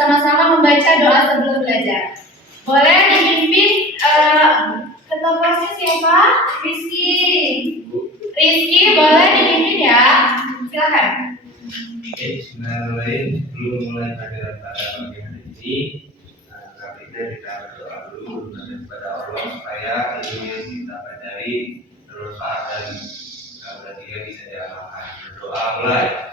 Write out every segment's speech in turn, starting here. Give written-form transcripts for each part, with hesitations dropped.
bersama-sama membaca doa sebelum belajar. Boleh dipimpin ketua kelasnya siapa? Rizky. Rizky boleh dipimpin ya. Silakan. Bismillahirrahmanirrahim. Sebelum mulai pelajaran pada pagi hari ini, kita berdoa dulu kepada Allah supaya ilmu yang kita pelajari bermanfaat dan Dia bisa diamalkan. Berdoa mulai.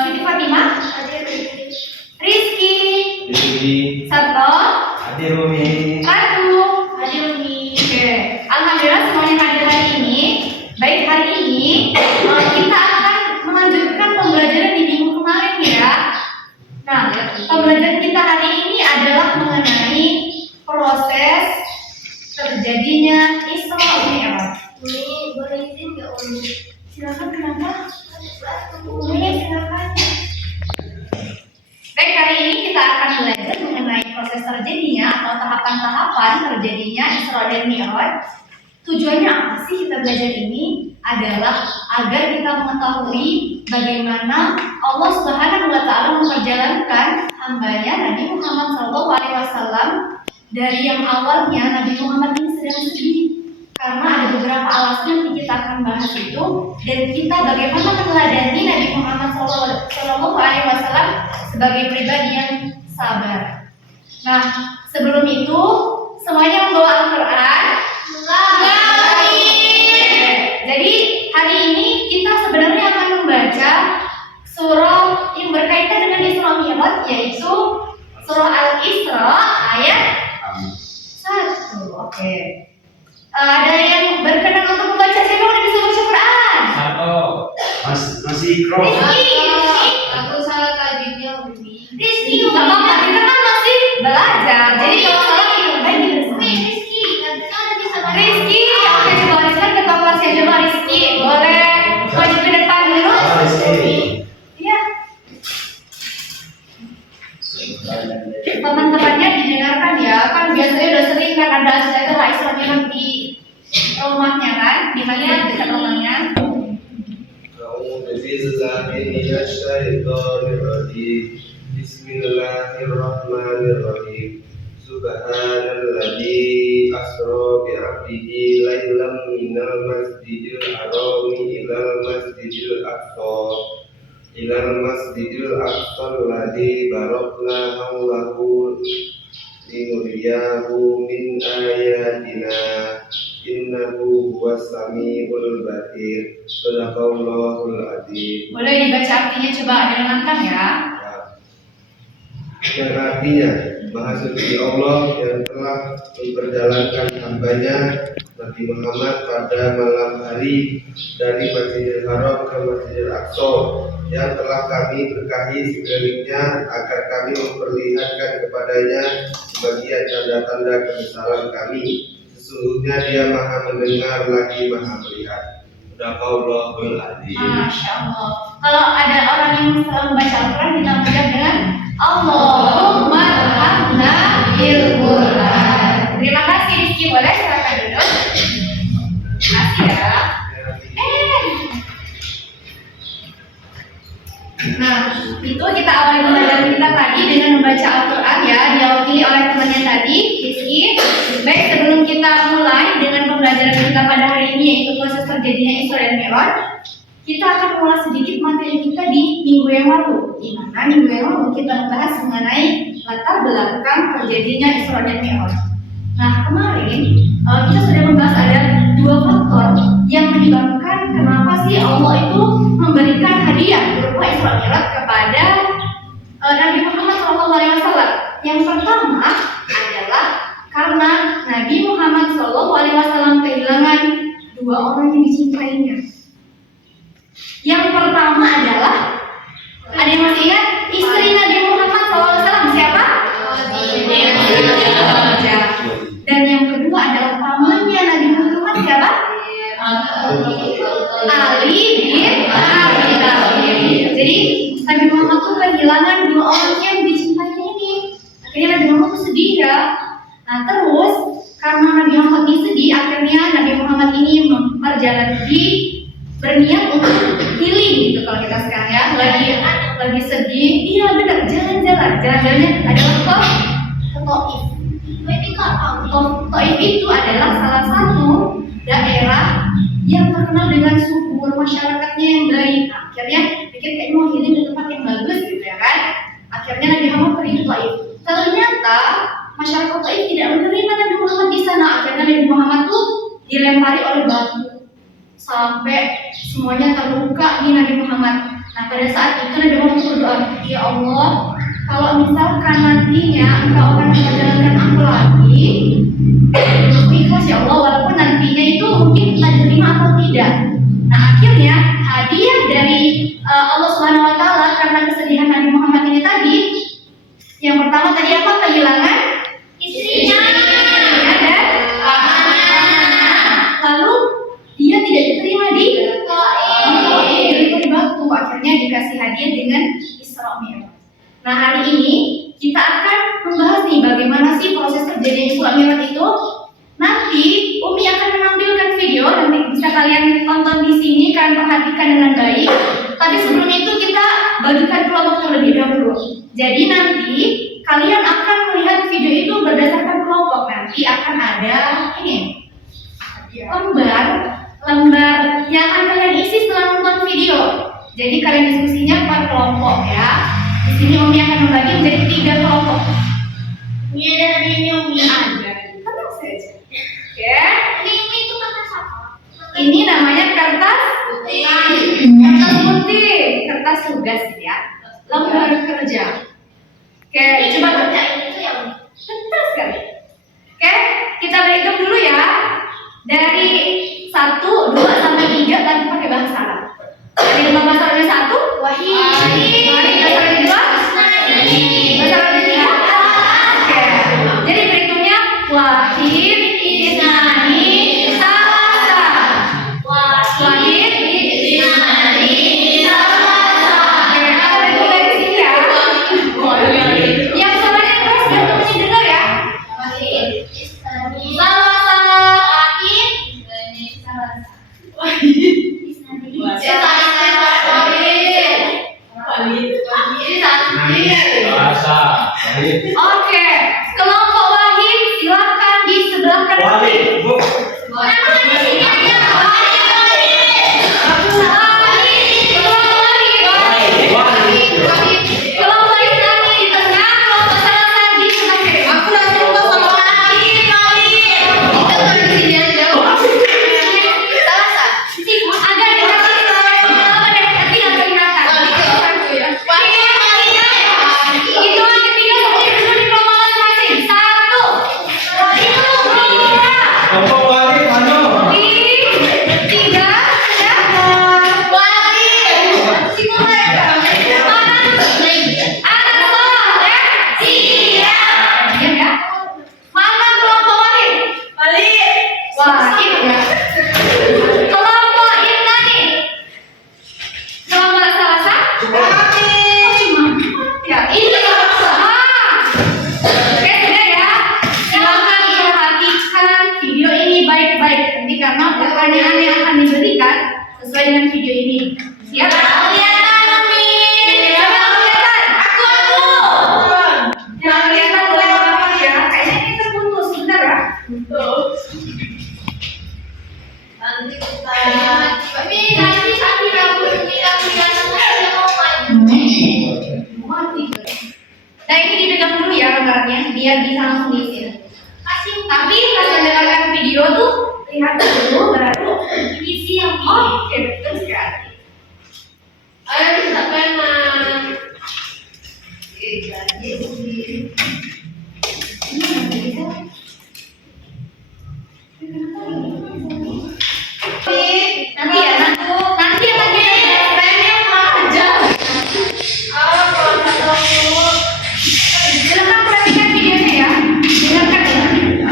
Siti Fatimah, Rizky, Sabto, Ratu, Oke, alhamdulillah semuanya hadir hari ini. Baik, hari ini kita akan melanjutkan pembelajaran di minggu kemarin ya. Nah, pembelajaran kita hari ini adalah mengenai proses terjadinya Isra Mi'raj. Umi, boleh izin nggak Umi? Silakan, kenapa? Umi, silakan. Baik, hari ini kita akan belajar mengenai proses terjadinya atau tahapan-tahapan terjadinya Isra dan Mi'raj. Tujuannya apa sih kita belajar ini? Adalah agar kita mengetahui bagaimana Allah Subhanahu wa Ta'ala memperjalankan hambanya Nabi Muhammad SAW dari yang awalnya Nabi Muhammad ini sedang sedih karena ada beberapa alasan yang kita akan bahas itu, dan kita bagaimana meneladani Nabi Muhammad SAW sebagai pribadi yang sabar. Nah, sebelum itu semuanya membawa Al-Quran. Jadi hari ini kita sebenarnya akan membaca surah yang berkaitan dengan Isra Mi'raj, yaitu surah Al-Isra ayat 1. Oke. Ada yang berkenan untuk membaca? Siapa udah bisa baca Quran? Masih ikro. Rizky. Aku salah tajwidnya Umi. Rizky, nggak apa-apa, kita kan masih belajar. Jadi kalau salah kita baik Umi, Rizky, nanti ada bisa baca. Rizky, oke, coba Rizky ketua kelasnya, coba Rizky, boleh maju ke depan dulu. Iya. Teman-temannya didengarkan ya, kan biasanya udah sering kan ada acara Isra Mi'raj di rumahnya kan, di mana dekat rumahnya. Bismillahirrahmanirrahim. Subhanalladzi asra bi 'abdihi lailan minal masjidil harami ilal masjidil aqsa alladzi barakna hawlahu linuriyahu min ayatina innahu huwas samiul basir. Sadaqallahul adzim. Boleh dibaca artinya, coba dengarkan ya. Yang artinya Maha Suci Allah yang telah memperjalankan hambanya Nabi Muhammad pada malam hari dari Masjidil Haram ke Masjidil Aqsa, yang telah kami berkahi sekelilingnya agar kami memperlihatkan kepadanya sebagian tanda-tanda kebesaran kami. Sesungguhnya Dia Maha mendengar lagi Maha melihat. Sadaqallahul adzim. Masya Allah. Kalau ada orang yang selalu membaca Al-Quran, kita menjawab dengan Allahumma rahmna bil Quran. Terima kasih Rizky, boleh silakan duduk. Terima kasih ya. Nah, itu kita awali pembelajaran kita tadi dengan membaca Al-Quran ya, diwakili oleh temannya tadi, Rizky. Baik, sebelum kita mulai dengan pembelajaran kita pada hari ini, yaitu proses terjadinya Isra dan Mi'raj, kita akan mengulas sedikit materi kita di minggu yang lalu. Di mana minggu yang lalu kita membahas mengenai latar belakang terjadinya Isra dan Mi'raj. Nah, kemarin kita sudah membahas ada dua faktor yang menyebabkan kenapa sih Allah itu memberikan hadiah berupa Isra Mi'raj kepada Nabi Muhammad SAW. Yang pertama adalah karena Nabi Muhammad SAW kehilangan dua orang yang dicintainya. Yang pertama adalah, ada yang masih ingat istri Nabi Muhammad SAW siapa? Khadijah. Dan yang kedua adalah pamannya Nabi Muhammad siapa? Ali bin Abi Thalib. Jadi Nabi Muhammad itu kehilangan dua orang yang dicintainya ini. Akhirnya Nabi Muhammad itu sedih ya. Nah terus karena Nabi Muhammad ini sedih, akhirnya Nabi Muhammad ini berjalan di berniat untuk healing gitu kalau kita sekarang ya, lagi sedih. Iya benar, jalan-jalannya adalah ke Taif. Taif itu adalah salah satu daerah yang terkenal dengan subur, masyarakatnya yang baik. Nah, akhirnya pikir kayak mau healing di tempat yang bagus gitu ya kan. Akhirnya Nabi Muhammad pergi ke Taif. Ternyata masyarakat Taif tidak menerima Nabi Muhammad di sana. Akhirnya Nabi Muhammad tuh dilempari oleh batu sampai semuanya terluka di Nabi Muhammad. Nah pada saat itu Nabi Muhammad berdoa, ya Allah, kalau misalkan nantinya Engkau akan menjalankan aku lagi, aku ikhlas ya Allah, walaupun nantinya itu mungkin tak diterima atau tidak. Nah akhirnya hadiah dari Allah Subhanahu Wa Taala karena kesedihan Nabi Muhammad ini tadi, yang pertama tadi apa? Kehilangan istrinya dan lalu dia tidak diterima di batu, akhirnya dikasih hadiah dengan Isra Mi'raj. Nah hari ini kita akan membahas nih bagaimana sih proses terjadinya Isra Mi'raj itu. Nanti Umi akan menampilkan video, nanti bisa kalian tonton di sini, kalian perhatikan dengan baik. Tapi sebelum itu kita bagikan kelompok terlebih dahulu. Jadi nanti kalian akan melihat video itu berdasarkan kelompok. Nanti akan ada ini lembar yang akan kalian isi setelah nonton video. Jadi kalian diskusinya per kelompok ya. Di sini Umi akan membagi menjadi 3 kelompok. Ini ada ini Umi. Ada. Tenang saja. Oke. Ini itu kata siapa? Ini namanya kertas Putih. Kertas putih, kertas tugas ya. Lembar kerja. Oke, coba kerja itu yang betul sekali. Oke, kita berhitung dulu ya. Dari 1, 2 sampai 3 tapi pakai bahasa Arab. Dari lima bahasa Arabnya 1, Wahid. bahasa Arabnya 2, bahasa Arabnya 3. Oke. Jadi berhitungnya wahid, isnani, salasa. Wahid, isnani, salasa. Oke, kita berhitung dari sini ya. Yang suaranya keras biar temennya dengar ya. Wahid. Isnani. Salasa. Oke, kelompok wahid silakan di sebelah kanan. Kelompok Islami di tengah, kelompok Salasa di sebelah kiri. Aku langsung ke sama wahid. Salasa. Agak dekat apa deh? Nanti nggak kelihatan. Hitungan ketiga seperti dulu di kelompok masing-masing. 1, 3. Sesuai dengan video ini. Siap? Kelihatan, Umi. kalian biar bisa langsung diisi. Tapi pas mendengarkan video tuh lihat dulu baru isi yang oke betul sekali. Ayo kita pena. Nanti ya, nanti ya lagi pennya aja. Kalau satu, silakan perhatikan videonya ya. Dengarkan ya.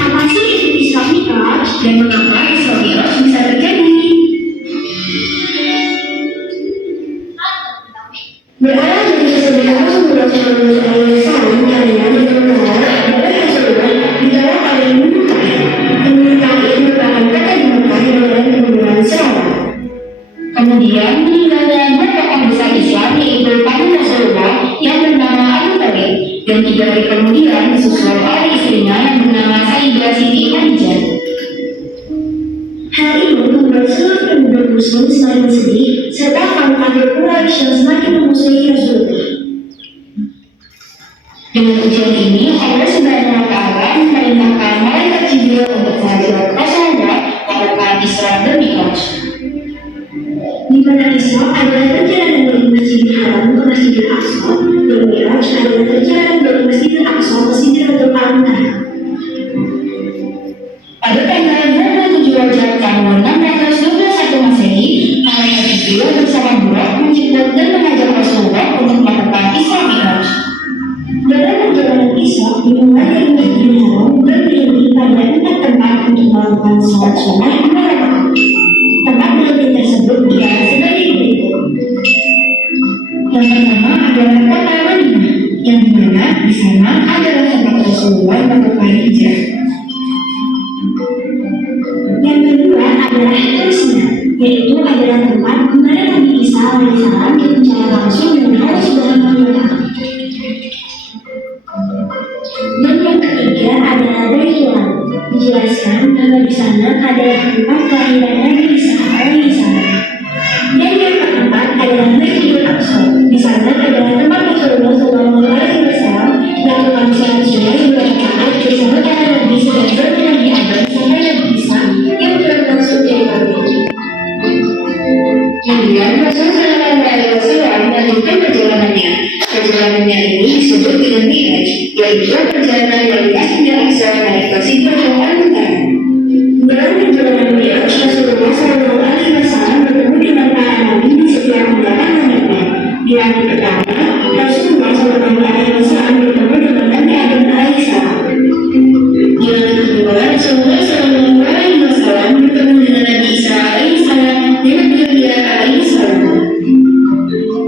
Apa sih itu Isra Mi'raj dan mengapa Isra Mi'raj bisa terjadi? Berawal dari kesedaran Rasulullah SAW yang dikenal adalah Rasulullah di dalam paling menyukai. Kemuliaan ini merupakan kata di Mekah dalam kemuliaan Salat. Kemudian meninggalnya tokoh besar Islam yaitu paman Rasulullah yang bernama Abu Thalib dan 3 hari kemudian disusul oleh istrinya yang bernama Sayyidah Siti Khadijah. Hal ini membuat seluruh penduduk Muslim semakin sedih serta kaum kafir Quraisy yang semakin memusuhi Rasulullah. Dengan ujian ini, Allah Subhanahu wa Ta'ala memerintahkan malaikat Jibril untuk mengajar Rasulullah melakukan Isra dan Mi'raj. Di mana Isra adalah perjalanan dari Masjidil Haram ke Masjidil Aqsa, dan Mi'raj adalah perjalanan dari Masjidil Aqsa ke Sidratul Muntaha. Pada tanggal 27 Rajab tahun 621 Masehi, malaikat Jibril bersama Buraq menjemput dan mengajak Rasulullah untuk melakukan Isra Mi'raj. Dalam perjalanan Isra dimulai dari Masjidil Haram berhenti pada 4 tempat untuk melakukan sholat sunnah 2 rakaat. Tempat berhenti tersebut dialah sebagai berikut. Yang pertama adalah kota Madinah, yang dimana di sana adalah tempat Rasulullah melakukan hijrah. Yang kedua adalah Hijrah, yaitu adalah tempat di mana Nabi Isa alaihissalam berbicara langsung dengan Allah Subhanahu wa Ta'ala. Dan yang ketiga adalah Baitullah, dijelaskan bahwa di sana adalah tempat kelahiran Nabi Isa alaihissalam. Dan yang keempat adalah Masjidil Aqsa, di sana adalah tempat Rasulullah SAW melakukan sholat sunnah 2 rakaat bersama para nabi sejak Nabi Adam sampai Nabi Isa yang berlangsung dari kami. Kemudian Rasulullah SAW melanjutkan perjalanannya. Perjalanannya ini disebut dengan Mi'raj, yaitu perjalanan dari Masjidil Aqsa naik ke Sidratul Muntaha. Dalam perjalanan Mi'raj, Rasulullah SAW bertemu dengan para nabi di setiap perjalanannya. Di langit pertama, Rasulullah SAW bertemu dengan Nabi Adam alaihissalam. Di langit kedua, Rasulullah SAW bertemu dengan Nabi Isa alaihissalam dan Nabi Yahya alaihissalam.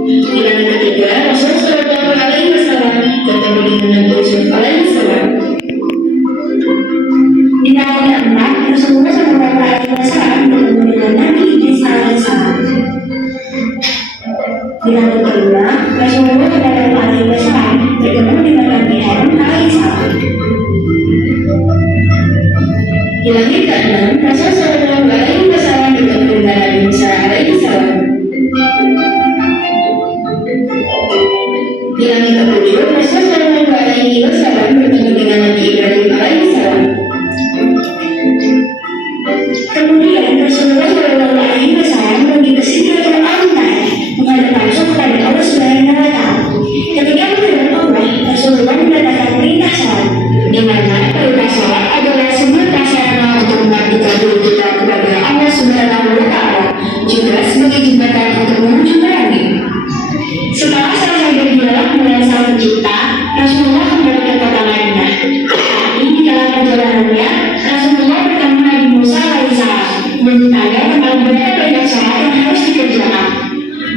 Di langit ketiga, Rasulullah SAW bertemu dengan Nabi Yusuf alaihissalam. Di langit keempat, Rasulullah SAW bertemu dengan Nabi Idris alaihissalam. Di langit kelima, Rasulullah SAW bertemu dengan Nabi Harun alaihissalam. Di langit keenam, Rasulullah SAW bertemu dengan Nabi Musa alaihissalam. Di langit ketujuh, Rasulullah SAW bertemu dengan Nabi Ibrahim alaihissalam. Kemudian Rasulullah SAW pergi ke Sidratul Muntaha menghadap langsung kepada Allah Subhanahu wa Ta'ala. Ketika menghadap Allah, Rasulullah mendapatkan perintah salat, di mana perintah salat adalah sebuah sarana untuk mengabdikan diri kita kepada Allah Subhanahu wa Ta'ala, juga sebagai jembatan untuk menuju ke langit. Setelah selesai berdialog dengan Sang Pencipta, Rasulullah kembali ke kota Madinah. Tapi di dalam perjalanannya, Rasulullah bertemu Nabi Musa alaihissalam dan ditanya tentang beberapa perintah salat yang harus dikerjakan.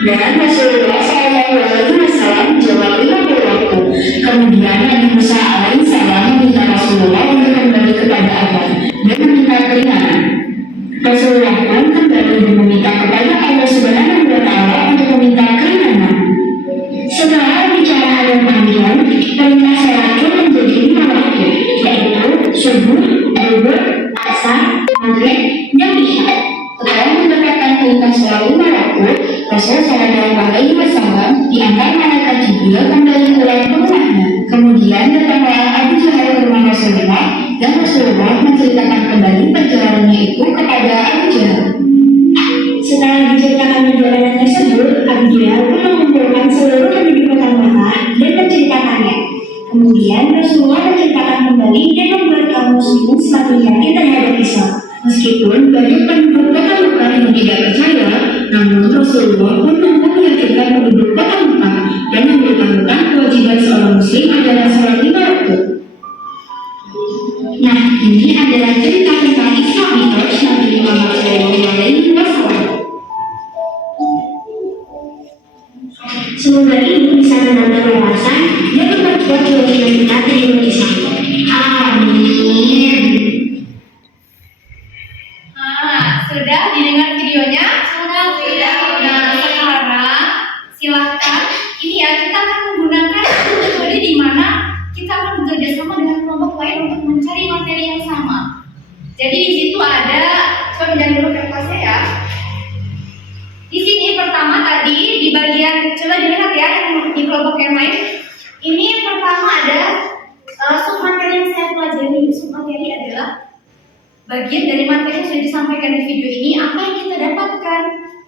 Dan Rasulullah SAW menjawab 50 waktu. Kemudian Nabi Musa alaihissalam meminta Rasulullah untuk kembali kepada Allah dan meminta keringanan. Rasulullah pun kembali meminta kepada Allah Subhanahu wa Ta'ala untuk meminta keringanan. Setelah bicara hal yang panjang, perintah salat pun menjadi 5 waktu, yaitu subuh, zuhur, asar, maghrib, dan isya. Setelah mendapatkan perintah salat 5 waktu, Rasulullah SAW diantar malaikat Jibril kembali pulang ke rumahnya. Kemudian datang Rasulullah menceritakan kembali perjalanannya itu kepada Abu Jahal. Setelah diceritakan perjalanan tersebut, Abu Jahal pun mengumpulkan seluruh penduduk kota Makkah dan menceritakannya. Kemudian Rasulullah menceritakan kembali dan membuat kaum muslimin semakin yakin terhadap Islam. Meskipun banyak penduduk kota Makkah yang tidak percaya, namun Rasulullah pun mampu meyakinkan penduduk kota Makkah dan memberitahukan kewajiban seorang muslim adalah sholat 5 waktu. Nah, ini adalah cerita tentang Isra Mi'raj Nabi Muhammad SAW. Semoga ini bisa menambah wawasan dan memperkuat keyakinan kita terhadap Islam. Amin. Sudah didengar videonya? Sudah. Nah, sekarang silahkan. Ini ya, kita akan menggunakan metode di mana kita akan bekerja sama dengan kelompok lain untuk mencari materi yang sama. Jadi di situ ada, coba pinjam dulu kertasnya ya. Di sini pertama tadi di bagian, coba dilihat ya di kelompok yang lain. Ini yang pertama ada submateri yang saya pelajari. Submateri adalah bagian dari materi yang sudah disampaikan di video ini. Apa yang kita dapatkan?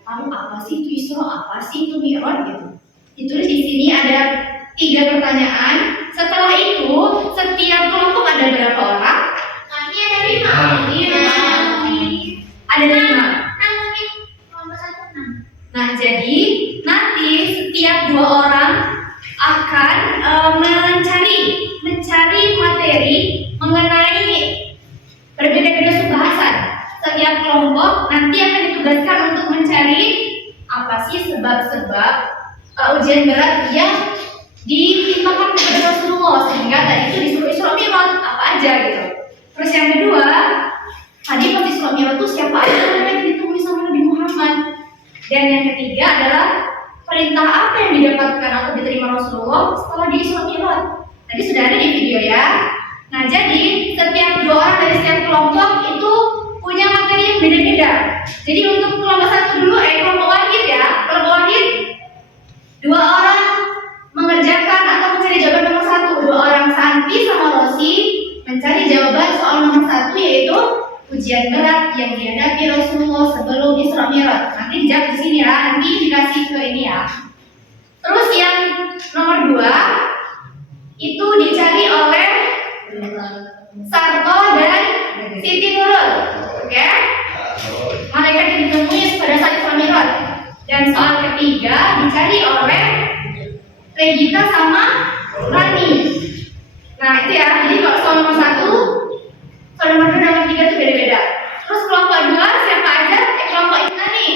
Lalu apa sih itu Isra? Apa sih itu Mi'raj gitu? Ditulis di sini ada 3 pertanyaan. Setelah itu setiap kelompok ada berapa orang? Kami ada 5. Ada 5. Nah, jadi nanti setiap 2 orang akan mencari materi mengenai berbeda-beda subbahasan. Setiap kelompok nanti akan ditugaskan untuk mencari apa sih sebab-sebab ujian berat yang ditimpakan kepada Rasulullah, sehingga tadi itu disuruh Isra Mi'raj apa aja gitu. Terus yang kedua, tadi pas Isra Mi'raj itu siapa aja yang ditemui sama Nabi Muhammad. Dan yang ketiga adalah perintah apa yang didapatkan atau diterima Rasulullah setelah di Isra Mi'raj. Tadi sudah ada di video ya. Nah, jadi setiap 2 orang dari setiap kelompok itu punya materi yang beda-beda. Jadi untuk kelompok 1 dulu, kelompok wahid ya. Kelompok wahid 2 orang mengerjakan atau mencari jawaban nomor 1. 2 orang Santi sama Rosi mencari jawaban soal nomor 1, yaitu ujian berat yang dihadapi Rasulullah sebelum Isra Mi'raj. Nanti dijawab di sini ya, nanti dikasih ke ini ya. Terus yang nomor 2 itu dicari oleh Sarto dan Siti Nurul. Oke? Mereka ditemui pada saat Isra Mi'raj. Dan soal ketiga dicari oleh Regita sama Rani. Nah, itu ya. Jadi kalau soal nomor 1, soal nomor 2 dan nomor 3 itu beda-beda. Terus kelompok 2 siapa aja? Kelompok ini nih.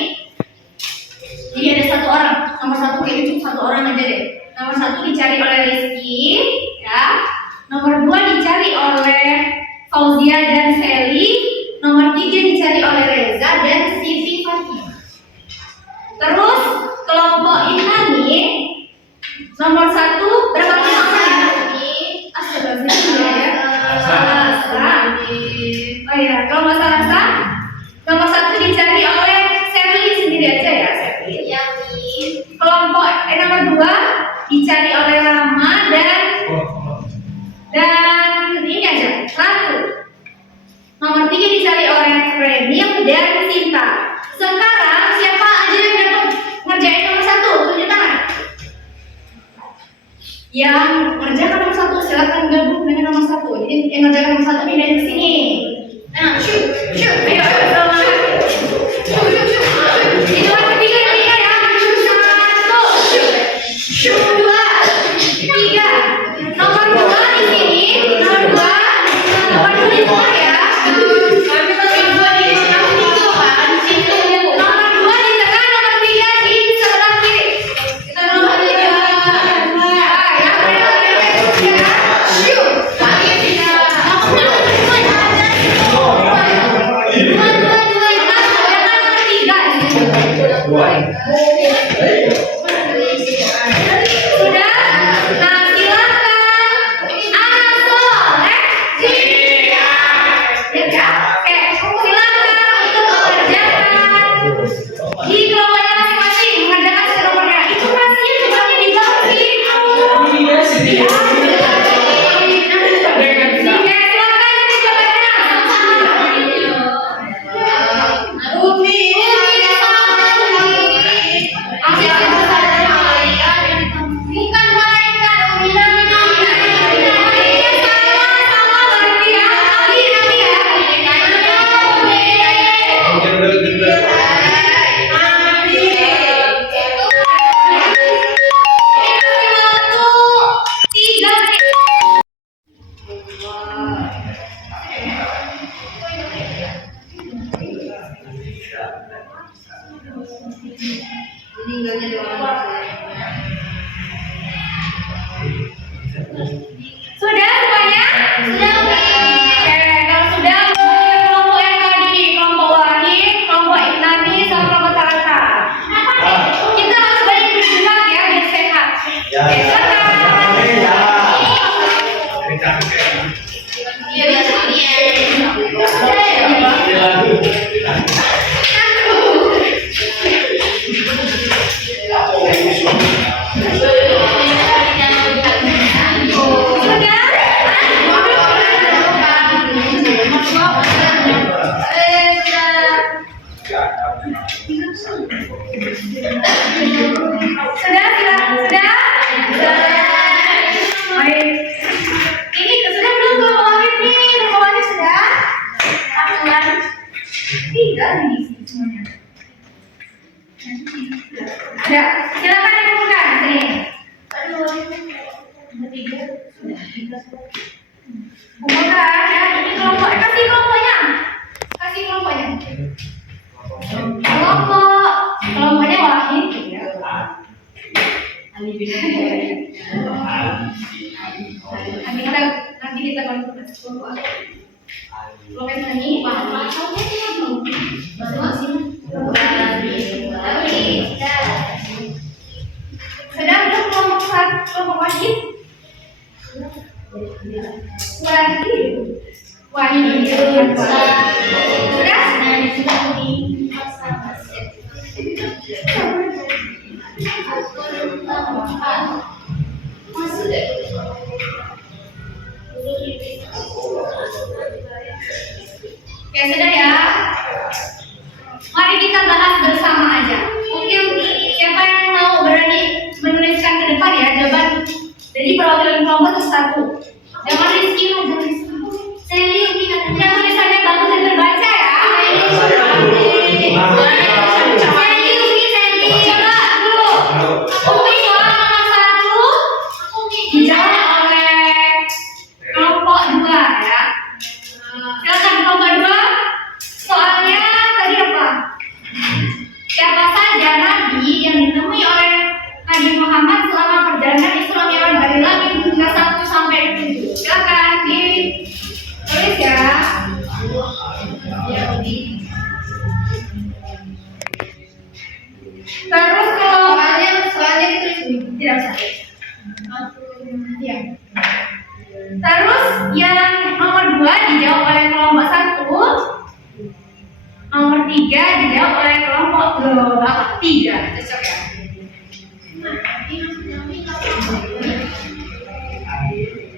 Jadi ada 1 orang. Nomor 1 kayaknya cukup 1 orang aja deh. Nomor 1 dicari oleh Rizky, ya. Nomor 2 dicari oleh Fauzia dan Sally. Nomor 3 dicari oleh Reza dan Siti Fatimah. Terus kelompok ini nomor 1 berapa orang? Astagfirullah ya. Oh ya, kalau nggak salah nomor 1 dicari oleh Sally sendiri aja ya, Sally. Kelompok nomor 2 dicari oleh Rama dan ini aja, Ratu. Nomor 3 dicari oleh Reni dan Sinta. Sekarang siapa aja yang dapat ngerjain nomor 1? Tunjuk tangan. Yang ngerjakan nomor 1 silakan gabung dengan nomor 1. Jadi yang ngerjakan nomor 1 pindahin ke sini. Nah, shoot, ayo, Itu yang ketiga ya. Shoot, 2, 3. Nomor 2 di sini. Nomor 2 di bawah ya. Nomor 2 di tengah, nomor 3 di sebelah kiri. Kita nomor 3. Shoot. tinggalnya di orang. Sudah semuanya? Sudah. Oke, kalau sudah mulai kelompok yang tadi, kelompok Wahid, kelompok Ignani, sama kelompok Talata. Kita harus balik bergerak ya, biar sehat. Oke, silakan. Iya, Ya, silakan dikumpulkan sini. Kumpulkan ya, ini kelompok. Kasih kelompoknya. Kelompoknya Wahid ya. Nanti kita konfirmasi kelompok ini. Sedang kelompok Wahid. Oke, sudah ya. Mari kita bahas bersama aja. Mungkin siapa yang mau berani menuliskan ke depan ya jawaban. Jadi perwakilan kelompok itu satu. Jangan Rizky, jangan Rizky. Sally, yang tulisannya bagus dan terbaca ya. Sally, coba dulu. Umi soal nomor 1 dijawab oleh kelompok 2 ya. Silakan kelompok 2. Soalnya tadi apa? Siapa saja nabi yang ditemui oleh Nabi Muhammad selama perjalanan Isra Mi'raj dari langit hingga 1 sampai 7. Silakan ditulis ya. Terus kalau soalnya ditulis tidak usah. Ya. Terus yang nomor 2 dijawab oleh kelompok 1. Nomor 3 dijawab oleh kelompok 3. Cocok ya?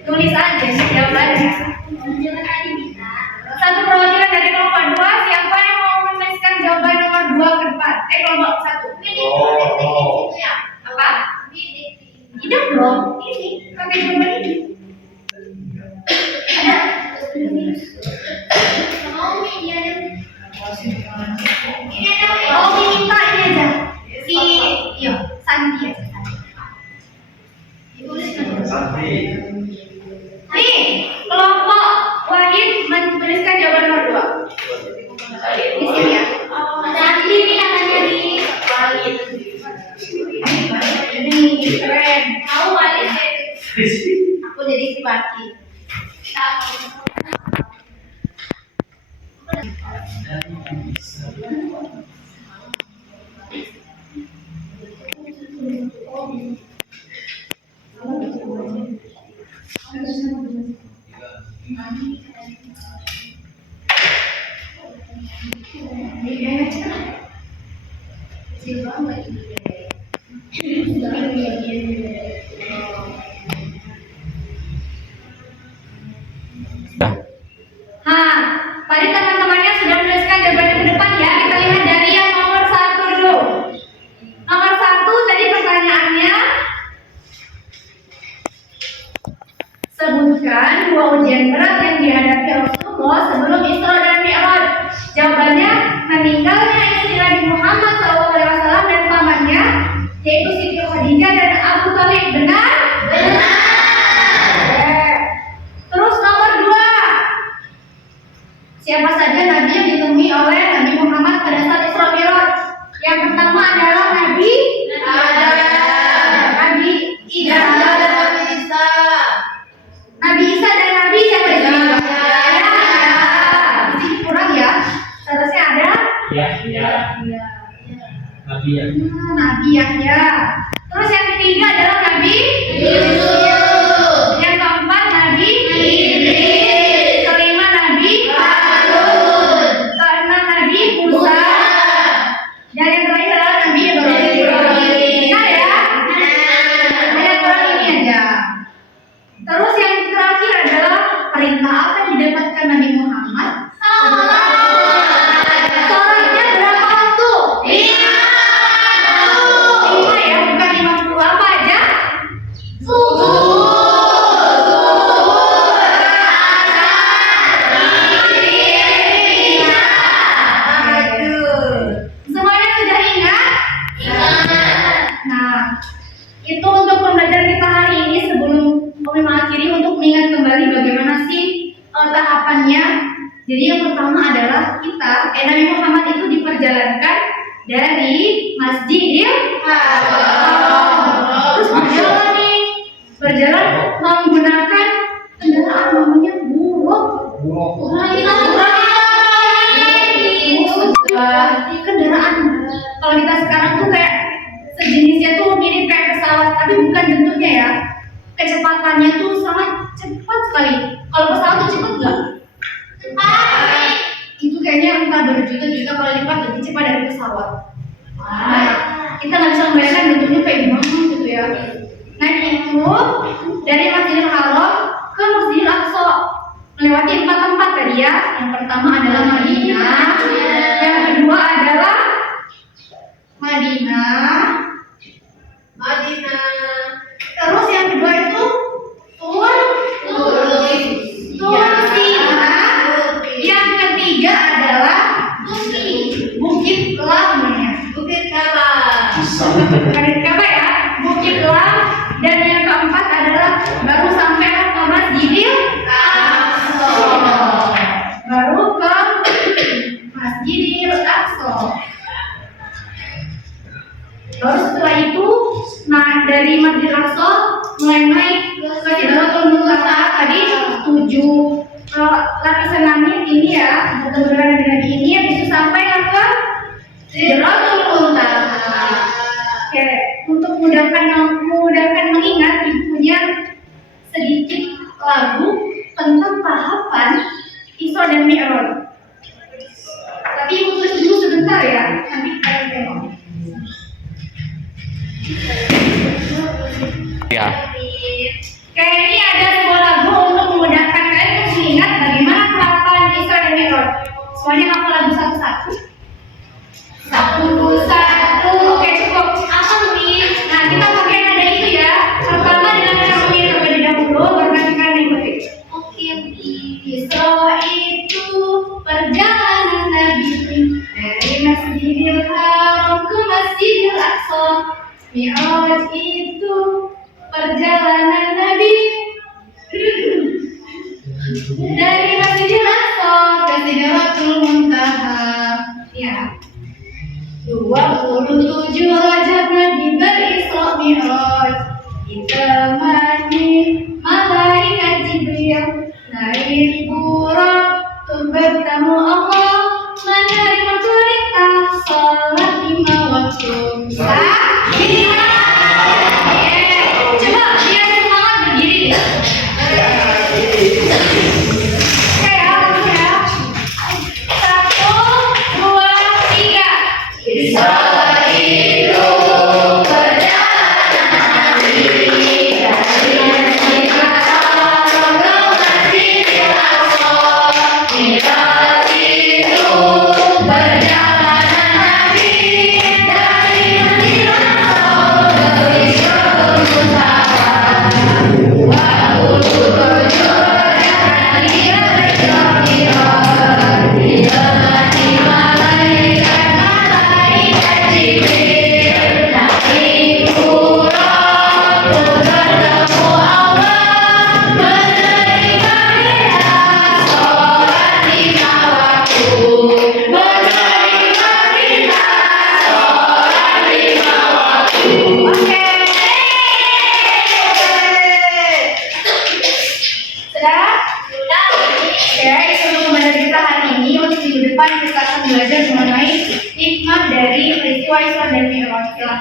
Tulis aja jawabannya. Satu perwakilan dari kelompok 2, siapa yang mau menuliskan jawaban nomor 2 ke depan? Kelompok 1. Apa? Tidak belum. Ini pakai jawaban ini. Ada. Oh, minta ini aja. Santi ya. Nih, kelompok Wahid menuliskan jawaban nomor 2. Di sini ya. Santi ini namanya di Wahid. Ini keren. Tahu Wahid? Aku jadi si Wahid. Tadi teman-temannya sudah menuliskan jawaban ke depan ya. Kita lihat Nabi Yahya. Terus yang ketiga adalah Nabi Yusuf. Yang keempat Nabi Idris. Kelima Nabi Harun. Keenam Nabi Musa. Dan yang terakhir adalah Nabi Ibrahim. Nah ya, ayat Quran ini aja. Terus yang terakhir adalah perintah apa yang didapatkan Nabi Muhammad? Sholatnya berapa waktu? 5 ya, bukan 50. Apa aja? Semuanya sudah ingat? Nah, itu untuk pembelajaran kita hari ini. Sebelum kami mengakhiri, untuk mengingat kembali bagaimana sih tahapannya. Jadi yang pertama adalah Nabi Muhammad itu diperjalankan dari Masjidil Haram. Terus berjalan menggunakan kendaraan namanya buruk. Kendaraan. Kalau kita sekarang tuh kayak sejenisnya tuh mirip kayak pesawat, tapi bukan bentuknya ya. Kecepatannya tuh sangat cepat sekali. Kalau pesawat tuh cepat nggak? Itu kayaknya entah berjuta-juta kali lipat lebih cepat dari pesawat. Nah, kita nggak bisa membayangkan bentuknya kayak gimana gitu ya. Nah itu dari Masjidil Haram ke Masjidil Aqsa melewati 4 tempat tadi ya. Yang pertama adalah Madinah, yang kedua adalah Madinah. Terus yang kedua itu Tur Sina. Yang ketiga adalah Bukit Lam. Bukit Kaba ya, Bukit Lam. Dan yang keempat adalah baru sampai ke Masjidil Aqsa. Baru ke Masjidil Aqsa. Terus setelah itu, nah dari Masjidil Aqsa mulai naik ke Sidratul Muntaha tadi 7 lapisan langit ini ya, mudah-mudahan Nabi ini ya bisa sampai ke Sidratul Muntaha. Oke, untuk memudahkan mengingat, Ibu punya sedikit lagu tentang tahapan Isra dan Mi'raj. Tapi Ibu tulis dulu sebentar ya, nanti kita tengok. Ya. Kayak ini ada sebuah lagu untuk memudahkan kalian untuk mengingat bagaimana tahapan Isra dan Mi'raj. Semuanya hafal lagu satu-satu. Satu. Oke cukup. Apa nih? Nah kita pakai nada itu ya. Pertama dengan nada mengingat terlebih dahulu, baru nanti kalian ikutin. Oke, Isra itu perjalanan Nabi dari Masjidil Haram ke Masjidil Aqsa. Mi'raj itu perjalanan Nabi dari Masjidil Aqsa ke Sidratul Muntaha. Ya. 27 Rajab Nabi berisra Mi'raj, ditemani malaikat Jibril dari Buraq untuk bertemu Allah, menerima perintah salat 5 waktu. Coba biar semangat berdiri. Oke ya, langsung ya. 1, 2, 3. Israel.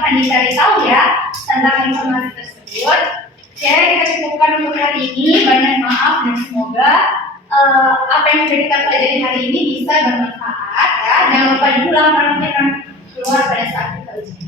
akan dicari tahu ya tentang informasi tersebut. Ya, kita cukupkan untuk hari ini. Banyak maaf dan semoga apa yang sudah kita pelajari hari ini bisa bermanfaat ya. Jangan lupa diulang kalau mungkin keluar pada saat kita ujian.